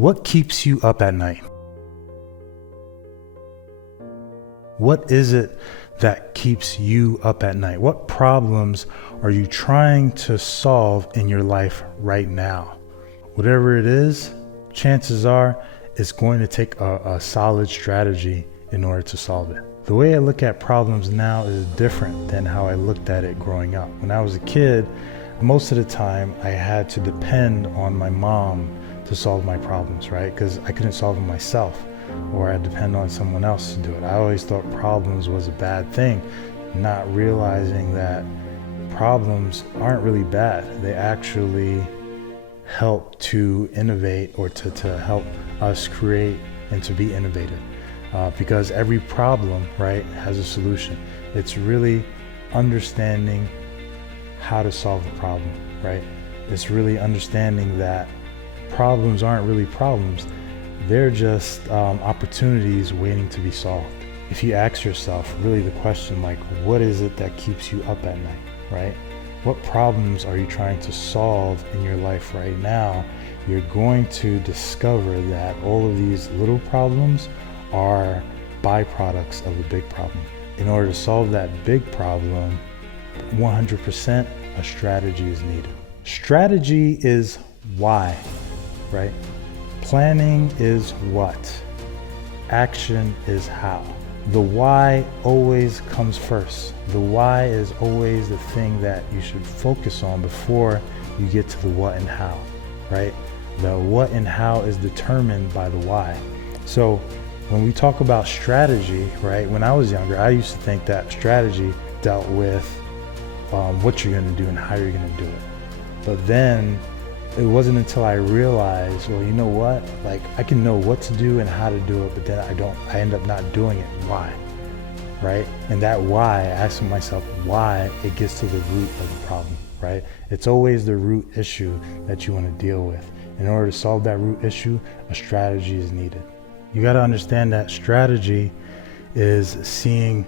What keeps you up at night? What is it that keeps you up at night? What problems are you trying to solve in your life right now? Whatever it is, chances are it's going to take a solid strategy in order to solve it. The way I look at problems now is different than how I looked at it growing up. When I was a kid, most of the time I had to depend on my mom to solve my problems, right? Because I couldn't solve them myself, or I'd depend on someone else to do it. I always thought problems was a bad thing, not realizing that problems aren't really bad. They actually help to innovate, or to help us create and to be innovative. Because every problem, right, has a solution. It's really understanding how to solve the problem, right? It's really understanding that problems aren't really problems. They're just opportunities waiting to be solved. If you ask yourself really the question, like, what is it that keeps you up at night, right? What problems are you trying to solve in your life right now? You're going to discover that all of these little problems are byproducts of a big problem. In order to solve that big problem, 100% a strategy is needed. Strategy is why, right? Planning is what. Action is how. The why always comes first. The why is always the thing that you should focus on before you get to the what and how, right? The what and how is determined by the why. So when we talk about strategy, right, when I was younger, I used to think that strategy dealt with what you're going to do and how you're going to do it. But then it wasn't until I realized, well, you know what? Like, I can know what to do and how to do it, but then I end up not doing it. Why? Right? And that why, asking myself why, it gets to the root of the problem, right? It's always the root issue that you want to deal with. In order to solve that root issue, a strategy is needed. You got to understand that strategy is seeing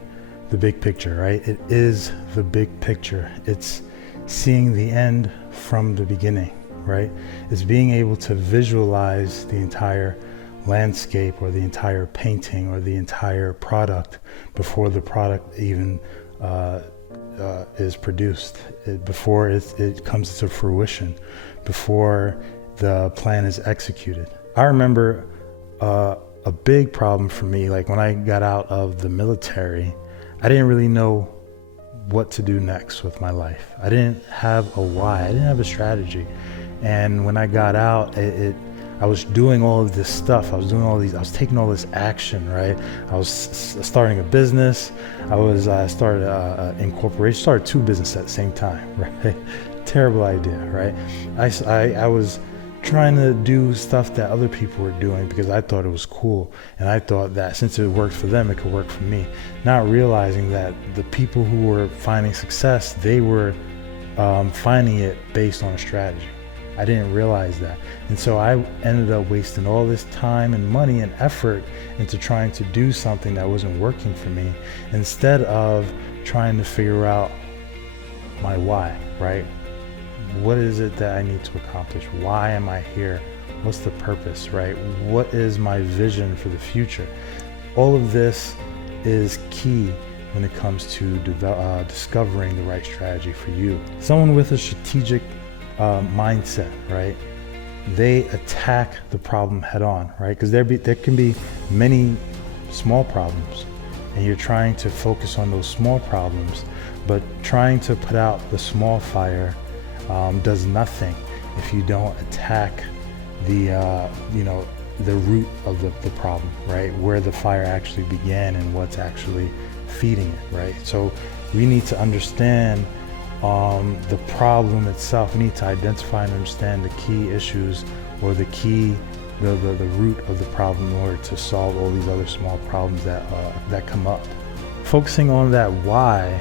the big picture, right? It is the big picture. It's seeing the end from the beginning, right? It's being able to visualize the entire landscape, or the entire painting, or the entire product before the product even is produced, before it comes to fruition, before the plan is executed. I remember a big problem for me, like when I got out of the military, I didn't really know what to do next with my life. I didn't have a why. I didn't have a strategy. And when I got out, I was doing all of this stuff. I was taking all this action, right? I was starting a business. I started two businesses at the same time, right? Terrible idea, right? I was trying to do stuff that other people were doing because I thought it was cool. And I thought that since it worked for them, it could work for me. Not realizing that the people who were finding success, they were finding it based on a strategy. I didn't realize that. And so I ended up wasting all this time and money and effort into trying to do something that wasn't working for me, instead of trying to figure out my why, right? What is it that I need to accomplish? Why am I here? What's the purpose, right? What is my vision for the future? All of this is key when it comes to discovering the right strategy for you. Someone with a strategic mindset, right? They attack the problem head on, right? Because there can be many small problems, and you're trying to focus on those small problems, but trying to put out the small fire does nothing if you don't attack the root of the problem, right? Where the fire actually began and what's actually feeding it, right? So we need to understand the problem itself. We need to identify and understand the key issues, or the root of the problem, in order to solve all these other small problems that come up. Focusing on that why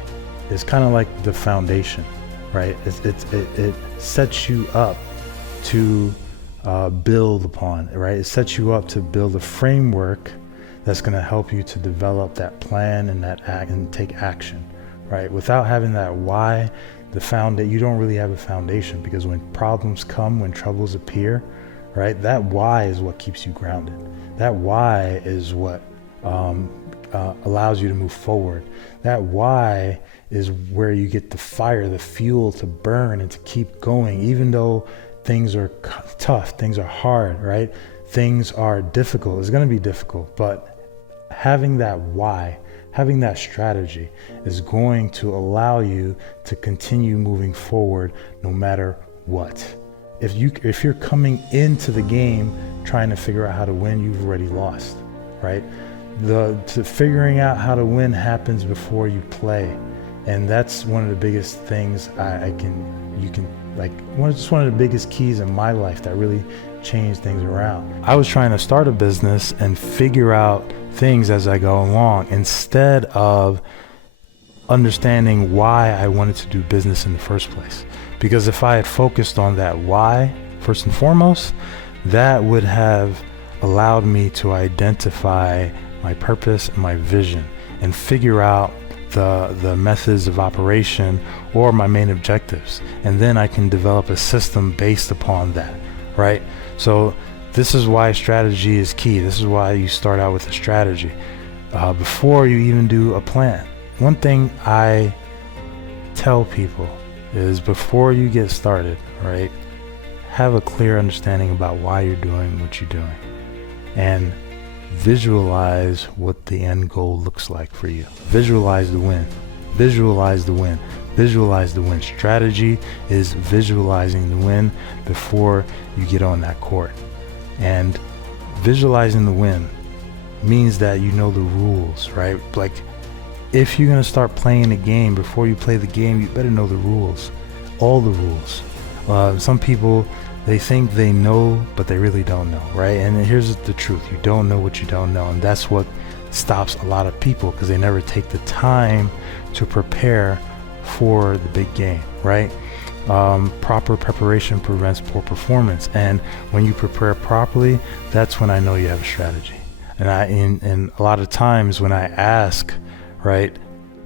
is kind of like the foundation, right? It sets you up to build upon, right? It sets you up to build a framework that's going to help you to develop that plan and take action, right? Without having that why, you don't really have a foundation, because when problems come, when troubles appear, right? That why is what keeps you grounded. That why is what allows you to move forward. That why is where you get the fire, the fuel to burn and to keep going, even though things are tough, things are hard, right? Things are difficult. It's going to be difficult, but having that why, having that strategy is going to allow you to continue moving forward no matter what. If you're coming into the game trying to figure out how to win, you've already lost, right? Figuring out how to win happens before you play. And that's one of the biggest things one of the biggest keys in my life that really changed things around. I was trying to start a business and figure out things as I go along instead of understanding why I wanted to do business in the first place. Because if I had focused on that why, first and foremost, that would have allowed me to identify my purpose and my vision and figure out the methods of operation or my main objectives. And then I can develop a system based upon that, right? So this is why strategy is key. This is why you start out with a strategy before you even do a plan. One thing I tell people is before you get started, right, have a clear understanding about why you're doing what you're doing and visualize what the end goal looks like for you. Visualize the win. Visualize the win. Visualize the win. Strategy is visualizing the win before you get on that court. And visualizing the win means that you know the rules, right? Like, if you're going to start playing the game, before you play the game, you better know the rules. All the rules. Some people, they think they know, but they really don't know, right? And here's the truth. You don't know what you don't know. And that's what stops a lot of people, because they never take the time to prepare for the big game, right? Proper preparation prevents poor performance. And when you prepare properly, that's when I know you have a strategy. And a lot of times when I ask, right,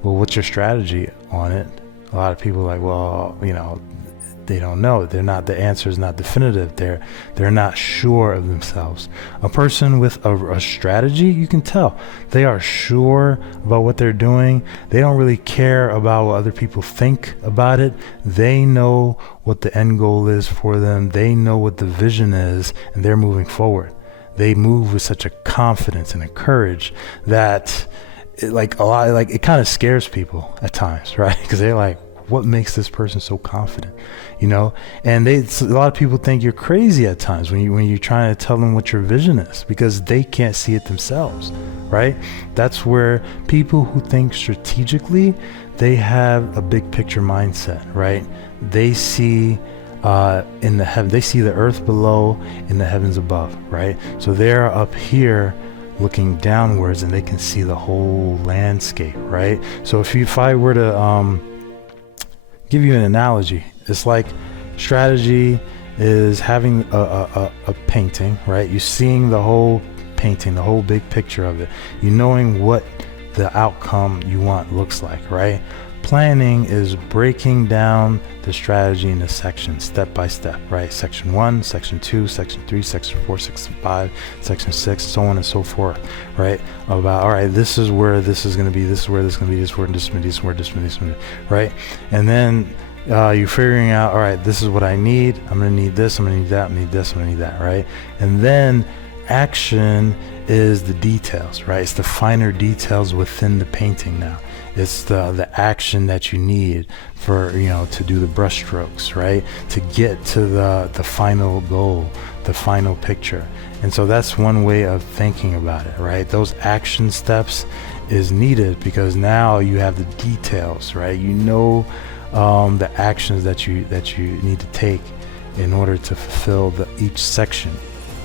well, what's your strategy on it? A lot of people are like, well, they don't know. The answer is not definitive. They're not sure of themselves. A person with a strategy, you can tell they are sure about what they're doing. They don't really care about what other people think about it. They know what the end goal is for them. They know what the vision is, and they're moving forward. They move with such a confidence and a courage that it kind of scares people at times, right? Because they're like, what makes this person so confident, and a lot of people think you're crazy at times when you're trying to tell them what your vision is, because they can't see it themselves, right? That's where people who think strategically, they have a big picture mindset, right? They see they see the earth below and the heavens above, right? So they're up here looking downwards and they can see the whole landscape, right? So if I were to give you an analogy, it's like strategy is having a painting, right? You're seeing the whole painting, the whole big picture of it. You knowing what the outcome you want looks like, right? Planning is breaking down the strategy into sections, step by step, right? Section 1, section 2, section 3, section 4, section 5, section 6, so on and so forth, right? About, all right, this is where this is going to be, this is where this is going to be, this is where this is going to be, this is where this is going to be, right? And then you're figuring out, all right, this is what I need. I'm going to need this, I'm going to need that, I'm going to need this, I'm going to need that, right? And then action is the details, right? It's the finer details within the painting now. It's the action that you need for, to do the brush strokes, right? To get to the final goal, the final picture. And so that's one way of thinking about it, right? Those action steps is needed because now you have the details, right? The actions that you need to take in order to fulfill each section,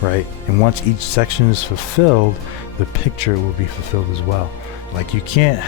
right? And once each section is fulfilled, the picture will be fulfilled as well. Like you can't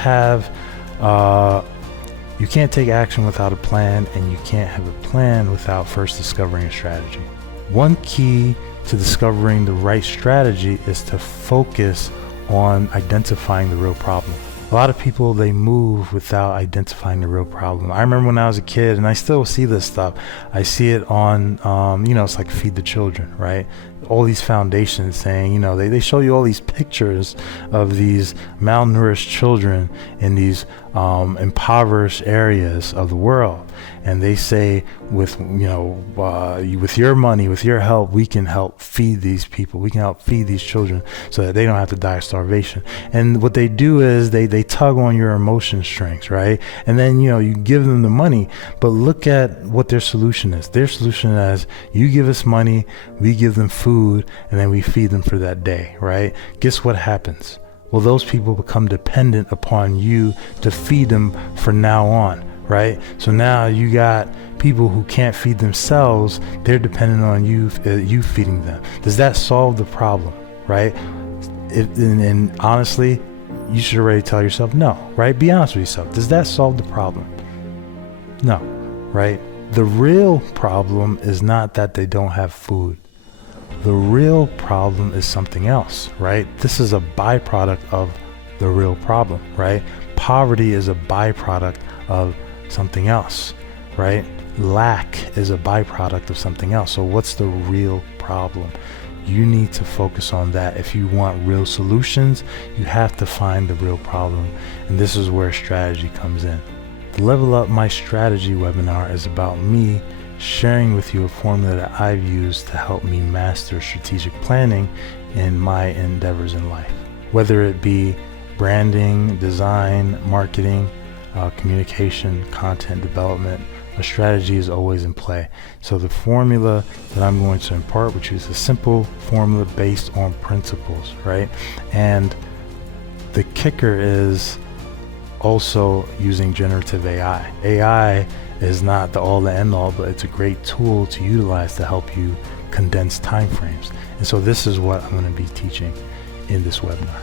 take action without a plan, and you can't have a plan without first discovering a strategy. One key to discovering the right strategy is to focus on identifying the real problem. A lot of people, they move without identifying the real problem. I remember when I was a kid, and I still see this stuff. I see it on, it's like Feed the Children, right? All these foundations saying, they show you all these pictures of these malnourished children in these impoverished areas of the world. And they say, with your money, with your help, we can help feed these people. We can help feed these children so that they don't have to die of starvation. And what they do is they tug on your emotion strings, right? And then, you give them the money, but look at what their solution is. Their solution is, you give us money, we give them food, and then we feed them for that day, right? Guess what happens? Well, those people become dependent upon you to feed them from now on, right? So now you got people who can't feed themselves. They're dependent on you feeding them. Does that solve the problem, right? And honestly, you should already tell yourself no, right? Be honest with yourself. Does that solve the problem? No, right? The real problem is not that they don't have food. The real problem is something else, right? This is a byproduct of the real problem, right? Poverty is a byproduct of something else, right? Lack is a byproduct of something else. So what's the real problem? You need to focus on that. If you want real solutions, you have to find the real problem. And this is where strategy comes in. The Level Up My Strategy webinar is about me sharing with you a formula that I've used to help me master strategic planning in my endeavors in life. Whether it be branding, design, marketing, communication, content development, a strategy is always in play. So the formula that I'm going to impart, which is a simple formula based on principles, right? And the kicker is also using generative AI. AI is not the all the end all, but it's a great tool to utilize to help you condense time frames. And so this is what I'm going to be teaching in this webinar.